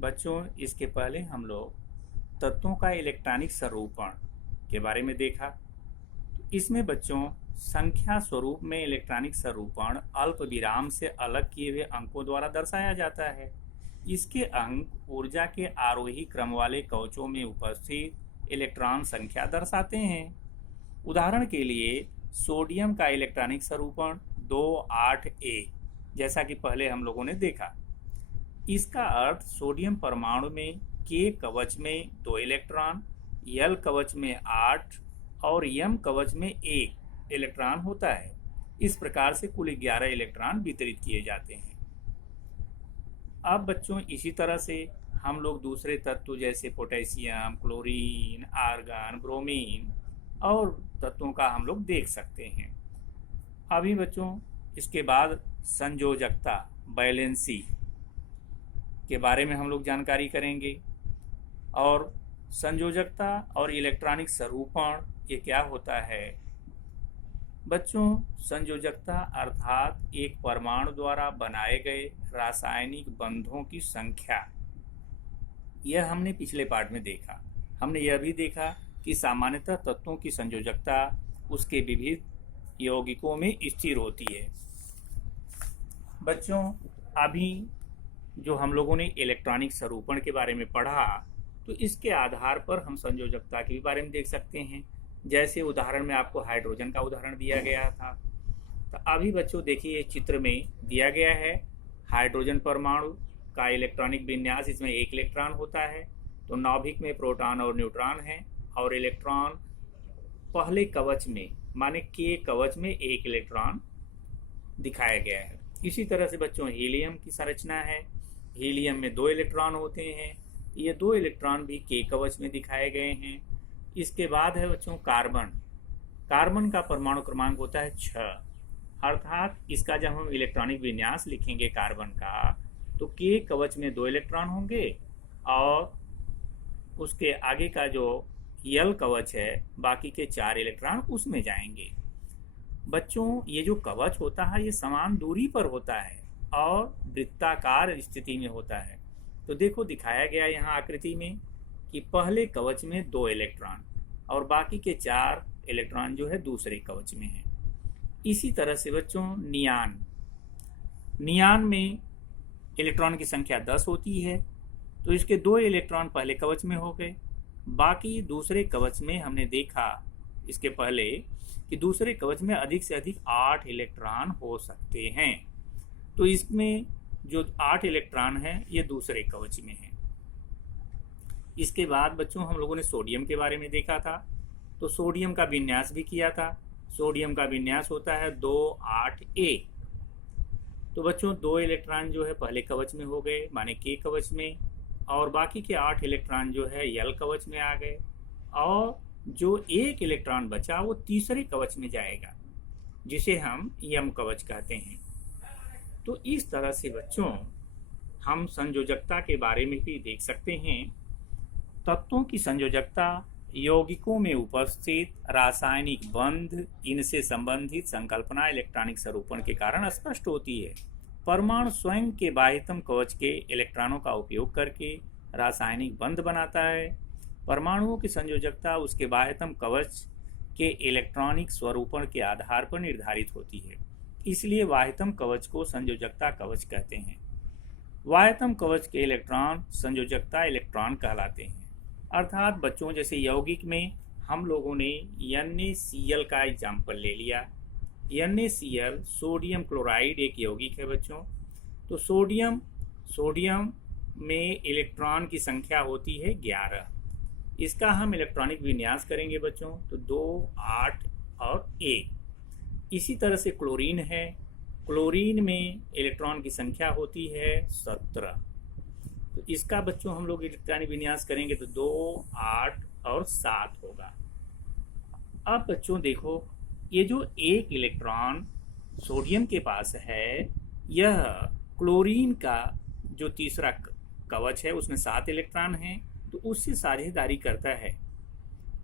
बच्चों, इसके पहले हम लोग तत्वों का इलेक्ट्रॉनिक स्वरूपण के बारे में देखा। इसमें बच्चों संख्या स्वरूप में इलेक्ट्रॉनिक स्वरूपण अल्प विराम से अलग किए हुए अंकों द्वारा दर्शाया जाता है। इसके अंक ऊर्जा के आरोही क्रम वाले कवचों में उपस्थित इलेक्ट्रॉन संख्या दर्शाते हैं। उदाहरण के लिए सोडियम का इलेक्ट्रॉनिक स्वरूपण 28A, जैसा कि पहले हम लोगों ने देखा। इसका अर्थ सोडियम परमाणु में के कवच में 2 इलेक्ट्रॉन, यल कवच में 8 और यम कवच में 1 इलेक्ट्रॉन होता है। इस प्रकार से कुल 11 इलेक्ट्रॉन वितरित किए जाते हैं। अब बच्चों इसी तरह से हम लोग दूसरे तत्व जैसे पोटेशियम, क्लोरीन, आर्गन, ब्रोमीन और तत्वों का हम लोग देख सकते हैं। अभी बच्चों इसके बाद संयोजकता, बैलेंसी के बारे में हम लोग जानकारी करेंगे। और संयोजकता और इलेक्ट्रॉनिक स्वरूपण ये क्या होता है? बच्चों, संयोजकता अर्थात एक परमाणु द्वारा बनाए गए रासायनिक बंधों की संख्या। यह हमने पिछले पार्ट में देखा। हमने यह भी देखा कि सामान्यतः तत्वों की संयोजकता उसके विविध यौगिकों में स्थिर होती है। बच्चों, अभी जो हम लोगों ने इलेक्ट्रॉनिक स्वरूपण के बारे में पढ़ा, तो इसके आधार पर हम संयोजकता के बारे में देख सकते हैं। जैसे उदाहरण में आपको हाइड्रोजन का उदाहरण दिया गया था। तो अभी बच्चों देखिए चित्र में दिया गया है हाइड्रोजन परमाणु का इलेक्ट्रॉनिक विन्यास। इसमें 1 इलेक्ट्रॉन होता है। तो नाभिक में प्रोटॉन और न्यूट्रॉन है और इलेक्ट्रॉन पहले कवच में माने के कवच में 1 इलेक्ट्रॉन दिखाया गया है। इसी तरह से बच्चों हीलियम की संरचना है। हीलियम में 2 इलेक्ट्रॉन होते हैं। ये 2 इलेक्ट्रॉन भी के कवच में दिखाए गए हैं। इसके बाद है बच्चों कार्बन। कार्बन का परमाणु क्रमांक होता है 6, अर्थात इसका जब हम इलेक्ट्रॉनिक विन्यास लिखेंगे कार्बन का, तो के कवच में 2 इलेक्ट्रॉन होंगे और उसके आगे का जो यल कवच है बाकी के 4 इलेक्ट्रॉन उसमें जाएंगे। बच्चों, ये जो कवच होता है ये समान दूरी पर होता है और वृत्ताकार स्थिति में होता है। तो देखो दिखाया गया यहाँ आकृति में कि पहले कवच में 2 इलेक्ट्रॉन और बाकी के 4 इलेक्ट्रॉन जो है दूसरे कवच में है। इसी तरह से बच्चों नियान में इलेक्ट्रॉन की संख्या 10 होती है। तो इसके 2 इलेक्ट्रॉन पहले कवच में हो गए। बाकी दूसरे कवच में हमने देखा इसके पहले कि दूसरे कवच में अधिक से अधिक 8 इलेक्ट्रॉन हो सकते हैं। तो इसमें जो 8 इलेक्ट्रॉन है ये दूसरे कवच में है। इसके बाद बच्चों हम लोगों ने सोडियम के बारे में देखा था। तो सोडियम का विन्यास भी किया था। सोडियम का विन्यास होता है 28A। तो बच्चों 2 इलेक्ट्रॉन जो है पहले कवच में हो गए माने के कवच में, और बाकी के 8 इलेक्ट्रॉन जो है यल कवच में आ गए और जो 1 इलेक्ट्रॉन बचा वो तीसरे कवच में जाएगा जिसे हम यम कवच कहते हैं। तो इस तरह से बच्चों हम संयोजकता के बारे में भी देख सकते हैं। तत्वों की संयोजकता यौगिकों में उपस्थित रासायनिक बंध, इनसे संबंधित संकल्पना इलेक्ट्रॉनिक स्वरूपण के कारण स्पष्ट होती है। परमाणु स्वयं के बाह्यतम कवच के इलेक्ट्रॉनों का उपयोग करके रासायनिक बंध बनाता है। परमाणुओं की संयोजकता उसके बाह्यतम कवच के इलेक्ट्रॉनिक स्वरूपण के आधार पर निर्धारित होती है। इसलिए बाह्यतम कवच को संयोजकता कवच कहते हैं। बाह्यतम कवच के इलेक्ट्रॉन संयोजकता इलेक्ट्रॉन कहलाते हैं। अर्थात बच्चों जैसे यौगिक में हम लोगों ने NaCl का एग्जाम्पल ले लिया। NaCl सोडियम क्लोराइड एक यौगिक है बच्चों। तो सोडियम में इलेक्ट्रॉन की संख्या होती है 11। इसका हम इलेक्ट्रॉनिक विन्यास करेंगे बच्चों तो 2, 8 और 1। इसी तरह से क्लोरीन है। क्लोरीन में इलेक्ट्रॉन की संख्या होती है 17। तो इसका बच्चों हम लोग इलेक्ट्रॉनिक विन्यास करेंगे तो 2, 8 और 7 होगा। अब बच्चों देखो ये जो 1 इलेक्ट्रॉन सोडियम के पास है, यह क्लोरीन का जो तीसरा कवच है उसमें 7 इलेक्ट्रॉन हैं, तो उससे साझेदारी करता है।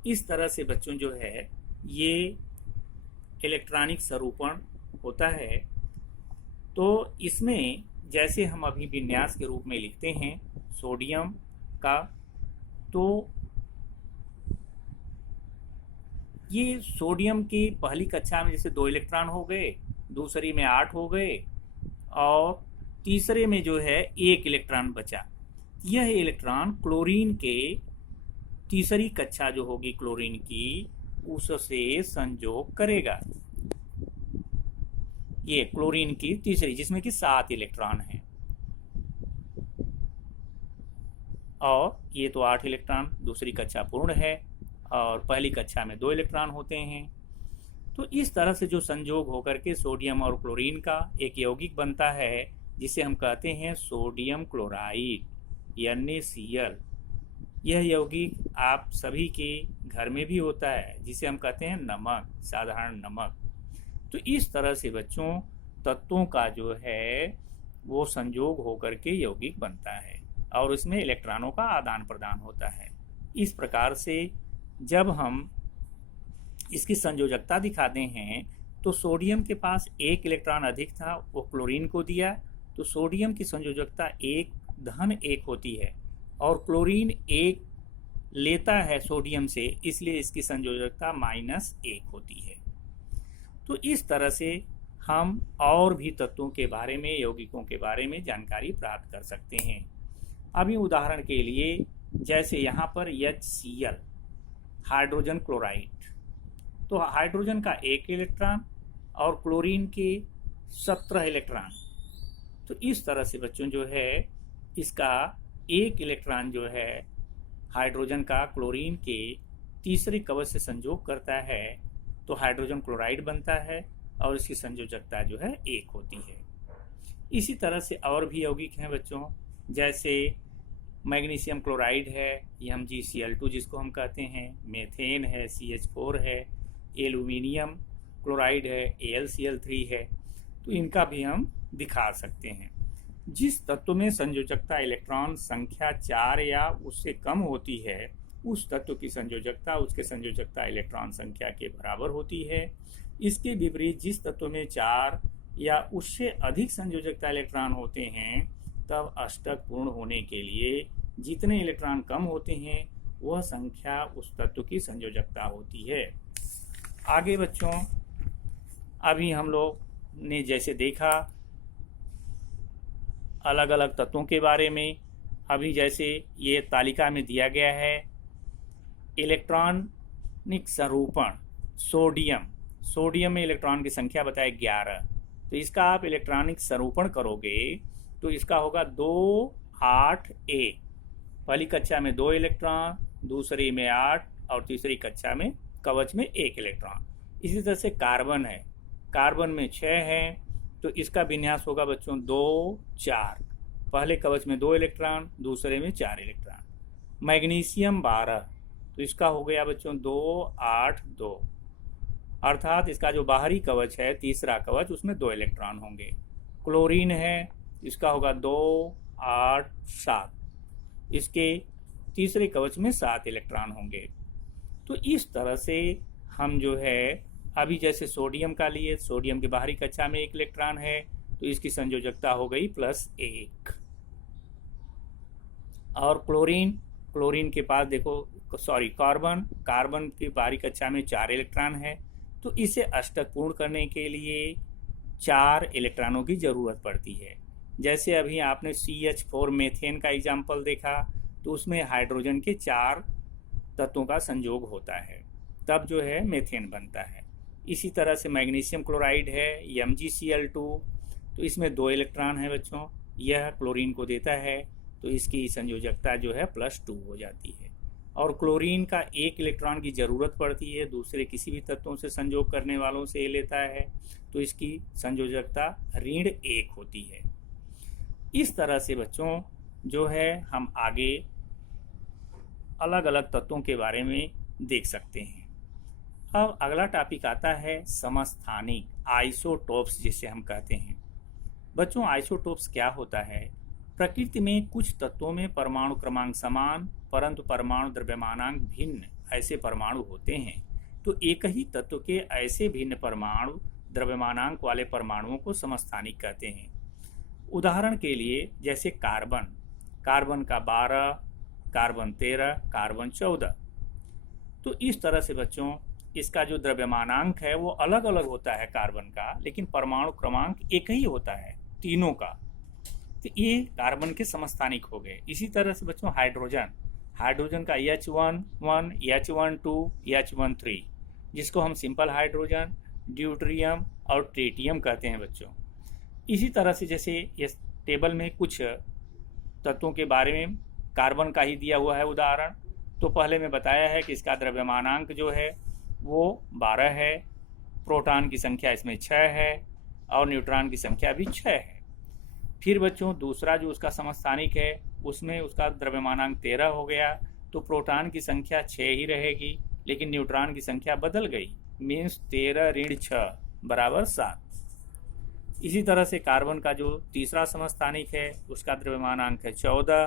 इस तरह से बच्चों जो है ये इलेक्ट्रॉनिक स्वरूपण होता है। तो इसमें जैसे हम अभी विन्यास के रूप में लिखते हैं, सोडियम का, तो ये सोडियम की पहली कक्षा में जैसे 2 इलेक्ट्रॉन हो गए, दूसरी में 8 हो गए और तीसरे में जो है 1 इलेक्ट्रॉन बचा। यह इलेक्ट्रॉन क्लोरीन के तीसरी कक्षा जो होगी क्लोरीन की, उससे संयोग करेगा। ये क्लोरीन की तीसरी, जिसमें कि 7 इलेक्ट्रॉन हैं, और ये तो 8 इलेक्ट्रॉन, दूसरी कक्षा पूर्ण है और पहली कक्षा में 2 इलेक्ट्रॉन होते हैं। तो इस तरह से जो संयोग होकर के सोडियम और क्लोरीन का एक यौगिक बनता है, जिसे हम कहते हैं सोडियम क्लोराइड NaCl। यह यौगिक आप सभी के घर में भी होता है, जिसे हम कहते हैं नमक, साधारण नमक। तो इस तरह से बच्चों तत्वों का जो है वो संयोग होकर के यौगिक बनता है और इसमें इलेक्ट्रॉनों का आदान प्रदान होता है। इस प्रकार से जब हम इसकी संयोजकता दिखाते हैं तो सोडियम के पास 1 इलेक्ट्रॉन अधिक था, वो क्लोरीन को दिया, तो सोडियम की संयोजकता 1 होती है और क्लोरीन 1 लेता है सोडियम से, इसलिए इसकी संयोजकता -1 होती है। तो इस तरह से हम और भी तत्वों के बारे में, यौगिकों के बारे में जानकारी प्राप्त कर सकते हैं। अभी उदाहरण के लिए जैसे यहाँ पर HCl, हाइड्रोजन क्लोराइड, तो हाइड्रोजन का 1 इलेक्ट्रॉन और क्लोरीन के 17 इलेक्ट्रॉन। तो इस तरह से बच्चों जो है इसका 1 इलेक्ट्रॉन जो है हाइड्रोजन का क्लोरीन के तीसरे कवच से संयोग करता है, तो हाइड्रोजन क्लोराइड बनता है और इसकी संयोजकता जो है 1 होती है। इसी तरह से और भी यौगिक हैं बच्चों, जैसे मैग्नीशियम क्लोराइड है, MgCl2 जिसको हम कहते हैं, मेथेन है, CH4 है, एल्यूमिनियम क्लोराइड है, AlCl3 है। तो इनका भी हम दिखा सकते हैं। जिस तत्व में संयोजकता इलेक्ट्रॉन संख्या 4 या उससे कम होती है, उस तत्व की संयोजकता उसके संयोजकता इलेक्ट्रॉन संख्या के बराबर होती है। इसके विपरीत जिस तत्व में 4 या उससे अधिक संयोजकता इलेक्ट्रॉन होते हैं, तब अष्टक पूर्ण होने के लिए जितने इलेक्ट्रॉन कम होते हैं वह संख्या उस तत्व की संयोजकता होती है। आगे बच्चों अभी हम लोग ने जैसे देखा अलग अलग तत्वों के बारे में, अभी जैसे ये तालिका में दिया गया है इलेक्ट्रॉनिक स्वरूपण सोडियम में इलेक्ट्रॉन की संख्या बताए 11। तो इसका आप इलेक्ट्रॉनिक स्वरूपण करोगे तो इसका होगा 2 8 1। पहली कक्षा में 2 इलेक्ट्रॉन, दूसरी में 8 और तीसरी कक्षा में कवच में 1 इलेक्ट्रॉन। इसी तरह से कार्बन है, कार्बन में 6 है, तो इसका विन्यास होगा बच्चों 2 4। पहले कवच में 2 इलेक्ट्रॉन, दूसरे में 4 इलेक्ट्रॉन। मैग्नीशियम 12, तो इसका हो गया बच्चों 2 8 2, अर्थात इसका जो बाहरी कवच है तीसरा कवच उसमें 2 इलेक्ट्रॉन होंगे। क्लोरीन है, इसका होगा 2 8 7, इसके तीसरे कवच में 7 इलेक्ट्रॉन होंगे। तो इस तरह से हम जो है अभी जैसे सोडियम का लिए, सोडियम की बाहरी कक्षा में 1 इलेक्ट्रॉन है, तो इसकी संयोजकता हो गई +1। और क्लोरीन के पास देखो कार्बन की बाहरी कक्षा में 4 इलेक्ट्रॉन है, तो इसे अष्टक पूर्ण करने के लिए 4 इलेक्ट्रॉनों की जरूरत पड़ती है। जैसे अभी आपने CH4 मेथेन का एग्जाम्पल देखा, तो उसमें हाइड्रोजन के 4 तत्वों का संयोग होता है, तब जो है मेथेन बनता है। इसी तरह से मैग्नीशियम क्लोराइड है MgCl2, तो इसमें 2 इलेक्ट्रॉन है बच्चों, यह क्लोरीन को देता है, तो इसकी संयोजकता जो है +2 हो जाती है। और क्लोरीन का 1 इलेक्ट्रॉन की ज़रूरत पड़ती है, दूसरे किसी भी तत्वों से संयोग करने वालों से लेता है, तो इसकी संयोजकता -1 होती है। इस तरह से बच्चों जो है हम आगे अलग अलग तत्वों के बारे में देख सकते हैं। अब अगला टॉपिक आता है समस्थानिक, आइसोटोप्स जिसे हम कहते हैं। बच्चों आइसोटोप्स क्या होता है? प्रकृति में कुछ तत्वों में परमाणु क्रमांक समान परंतु परमाणु द्रव्यमानांक भिन्न ऐसे परमाणु होते हैं। तो एक ही तत्व के ऐसे भिन्न परमाणु द्रव्यमानांक वाले परमाणुओं को समस्थानिक कहते हैं। उदाहरण के लिए जैसे कार्बन, कार्बन का 12, कार्बन 13, कार्बन 14। तो इस तरह से बच्चों इसका जो द्रव्यमानांक है वो अलग अलग होता है कार्बन का, लेकिन परमाणु क्रमांक एक ही होता है तीनों का। तो ये कार्बन के समस्थानिक हो गए। इसी तरह से बच्चों हाइड्रोजन का H11, H12, H13, जिसको हम सिंपल हाइड्रोजन, ड्यूटेरियम और ट्रिटियम कहते हैं बच्चों। इसी तरह से जैसे इस टेबल में कुछ तत्वों के बारे में कार्बन का ही दिया हुआ है उदाहरण, तो पहले मैं बताया है कि इसका द्रव्यमानांक जो है वो 12 है, प्रोटॉन की संख्या इसमें 6 है और न्यूट्रॉन की संख्या भी 6 है। फिर बच्चों दूसरा जो उसका समस्थानिक है उसमें उसका द्रव्यमानांक 13 हो गया, तो प्रोटॉन की संख्या 6 ही रहेगी, लेकिन न्यूट्रॉन की संख्या बदल गई, मीन्स 13 ऋण 6 बराबर 7। इसी तरह से कार्बन का जो तीसरा समस्थानिक है उसका द्रव्यमानांक है 14,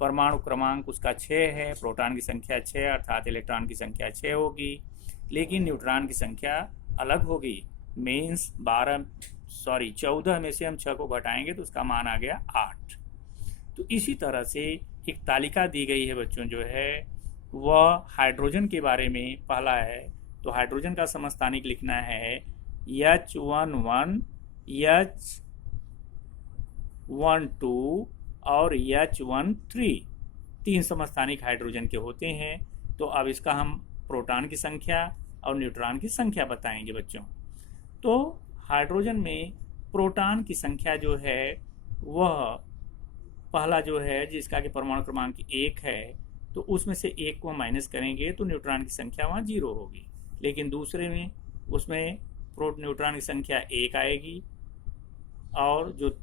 परमाणु क्रमांक उसका 6 है, प्रोटॉन की संख्या 6 अर्थात इलेक्ट्रॉन की संख्या 6 होगी, लेकिन न्यूट्रॉन की संख्या अलग होगी, मीन्स 14 में से हम 6 को घटाएंगे तो उसका मान आ गया 8। तो इसी तरह से एक तालिका दी गई है बच्चों, जो है वह हाइड्रोजन के बारे में पहला है। तो हाइड्रोजन का समस्थानिक लिखना है H11, H12 और H13, 3 समस्थानिक हाइड्रोजन के होते हैं। तो अब इसका हम प्रोटॉन की संख्या और न्यूट्रॉन की संख्या बताएंगे बच्चों। तो हाइड्रोजन में प्रोटॉन की संख्या जो है वह पहला जो है जिसका कि परमाणु क्रमांक 1 है, तो उसमें से 1 को माइनस करेंगे तो न्यूट्रॉन की संख्या वहाँ 0 होगी, लेकिन दूसरे में उसमें न्यूट्रॉन की संख्या 1 आएगी, और जो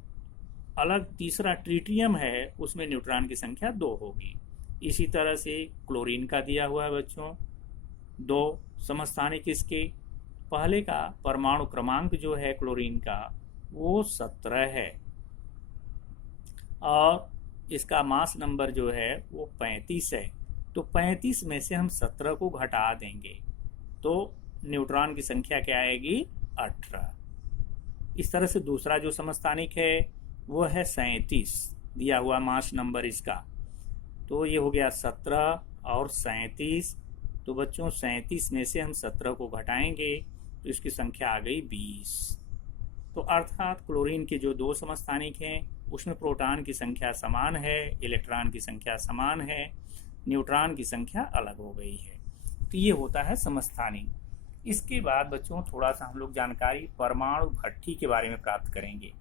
अलग तीसरा ट्रिटियम है उसमें न्यूट्रॉन की संख्या 2 होगी। इसी तरह से क्लोरीन का दिया हुआ है बच्चों, 2 समस्थानिक इसके। पहले का परमाणु क्रमांक जो है क्लोरीन का वो 17 है, और इसका मास नंबर जो है वो 35 है। तो 35 में से हम 17 को घटा देंगे तो न्यूट्रॉन की संख्या क्या आएगी? 18। इस तरह से दूसरा जो समस्थानिक है वो है 37, दिया हुआ मास नंबर इसका। तो ये हो गया 17 और 37। तो बच्चों 37 में से हम 17 को घटाएंगे तो इसकी संख्या आ गई 20। तो अर्थात क्लोरीन के जो 2 समस्थानिक हैं उसमें प्रोटॉन की संख्या समान है, इलेक्ट्रॉन की संख्या समान है, न्यूट्रॉन की संख्या अलग हो गई है। तो ये होता है समस्थानिक। इसके बाद बच्चों थोड़ा सा हम लोग जानकारी परमाणु भट्ठी के बारे में प्राप्त करेंगे।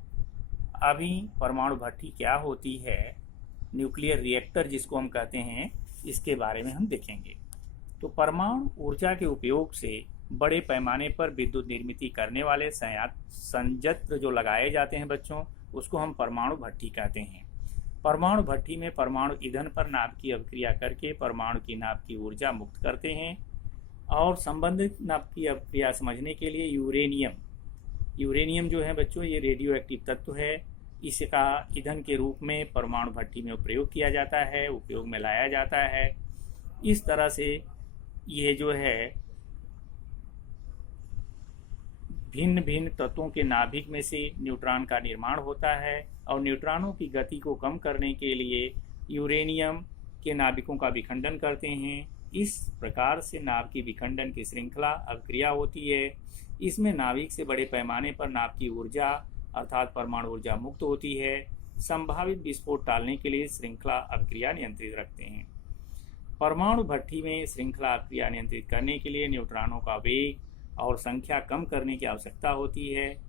अभी परमाणु भट्ठी क्या होती है, न्यूक्लियर रिएक्टर जिसको हम कहते हैं, इसके बारे में हम देखेंगे। तो परमाणु ऊर्जा के उपयोग से बड़े पैमाने पर विद्युत निर्मित करने वाले संयंत्र जो लगाए जाते हैं बच्चों, उसको हम परमाणु भट्ठी कहते हैं। परमाणु भट्ठी में परमाणु ईंधन पर नाभ की अभिक्रिया करके परमाणु की नाभ की ऊर्जा मुक्त करते हैं। और संबंधित नाभ की अभिक्रिया समझने के लिए यूरेनियम जो है बच्चों, ये रेडियो एक्टिव तत्व है। इसका ईंधन के रूप में परमाणु भट्ठी में प्रयोग किया जाता है, उपयोग में लाया जाता है। इस तरह से ये जो है भिन्न भिन्न तत्वों के नाभिक में से न्यूट्रॉन का निर्माण होता है, और न्यूट्रॉनों की गति को कम करने के लिए यूरेनियम के नाभिकों का विखंडन करते हैं। इस प्रकार से नाभ की विखंडन की श्रृंखला अभिक्रिया होती है। इसमें नाभिक से बड़े पैमाने पर नाभ की ऊर्जा अर्थात परमाणु ऊर्जा मुक्त होती है। संभावित विस्फोट टालने के लिए श्रृंखला अभिक्रिया नियंत्रित रखते हैं। परमाणु भट्ठी में श्रृंखला अभिक्रिया नियंत्रित करने के लिए न्यूट्रॉनों का वेग और संख्या कम करने की आवश्यकता होती है।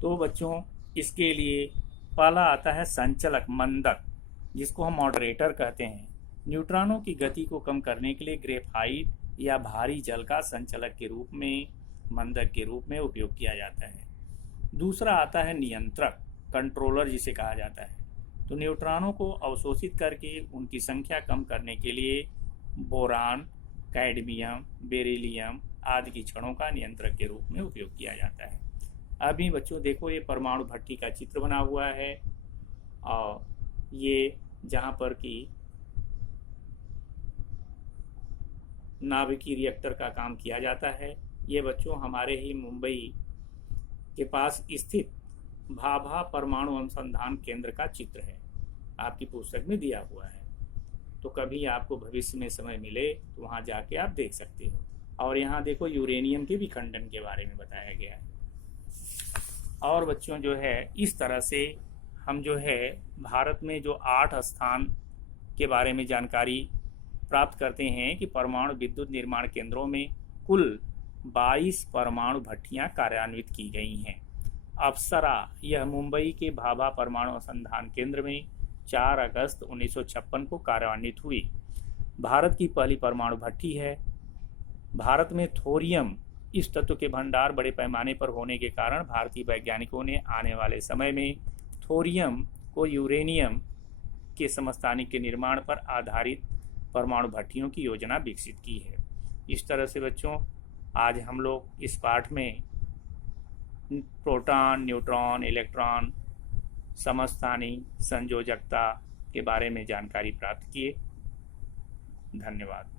तो बच्चों इसके लिए पहला आता है संचलक मंदक, जिसको हम मॉडरेटर कहते हैं। न्यूट्रॉनों की गति को कम करने के लिए ग्रेफाइट या भारी जल का संचलक के रूप में, मंदक के रूप में उपयोग किया जाता है। दूसरा आता है नियंत्रक, कंट्रोलर जिसे कहा जाता है। तो न्यूट्रॉनों को अवशोषित करके उनकी संख्या कम करने के लिए बोरान, कैडमियम, बेरिलियम आदि की क्षणों का नियंत्रक के रूप में उपयोग किया जाता है। अभी बच्चों देखो ये परमाणु भट्ठी का चित्र बना हुआ है, और ये जहाँ पर कि नाभिकीय रिएक्टर का काम किया जाता है, ये बच्चों हमारे ही मुंबई के पास स्थित भाभा परमाणु अनुसंधान केंद्र का चित्र है। आपकी पुस्तक में दिया हुआ है। तो कभी आपको भविष्य में समय मिले तो वहाँ जाके आप देख सकते हो। और यहाँ देखो यूरेनियम के विखंडन के बारे में बताया गया है। और बच्चों जो है इस तरह से हम जो है भारत में जो 8 स्थान के बारे में जानकारी प्राप्त करते हैं कि परमाणु विद्युत निर्माण केंद्रों में कुल 22 परमाणु भट्टियां कार्यान्वित की गई हैं। अप्सरा यह मुंबई के भाभा परमाणु अनुसंधान केंद्र में 4 अगस्त 1956 को कार्यान्वित हुई। भारत की पहली परमाणु भट्टी है। भारत में थोरियम इस तत्व के भंडार बड़े पैमाने पर होने के कारण भारतीय वैज्ञानिकों ने आने वाले समय में थोरियम को यूरेनियम के समस्थानिक के निर्माण पर आधारित परमाणु भट्टियों की योजना विकसित की है। इस तरह से बच्चों आज हम लोग इस पाठ में प्रोटॉन, न्यूट्रॉन, इलेक्ट्रॉन, समस्थानिक, संयोजकता के बारे में जानकारी प्राप्त किए। धन्यवाद।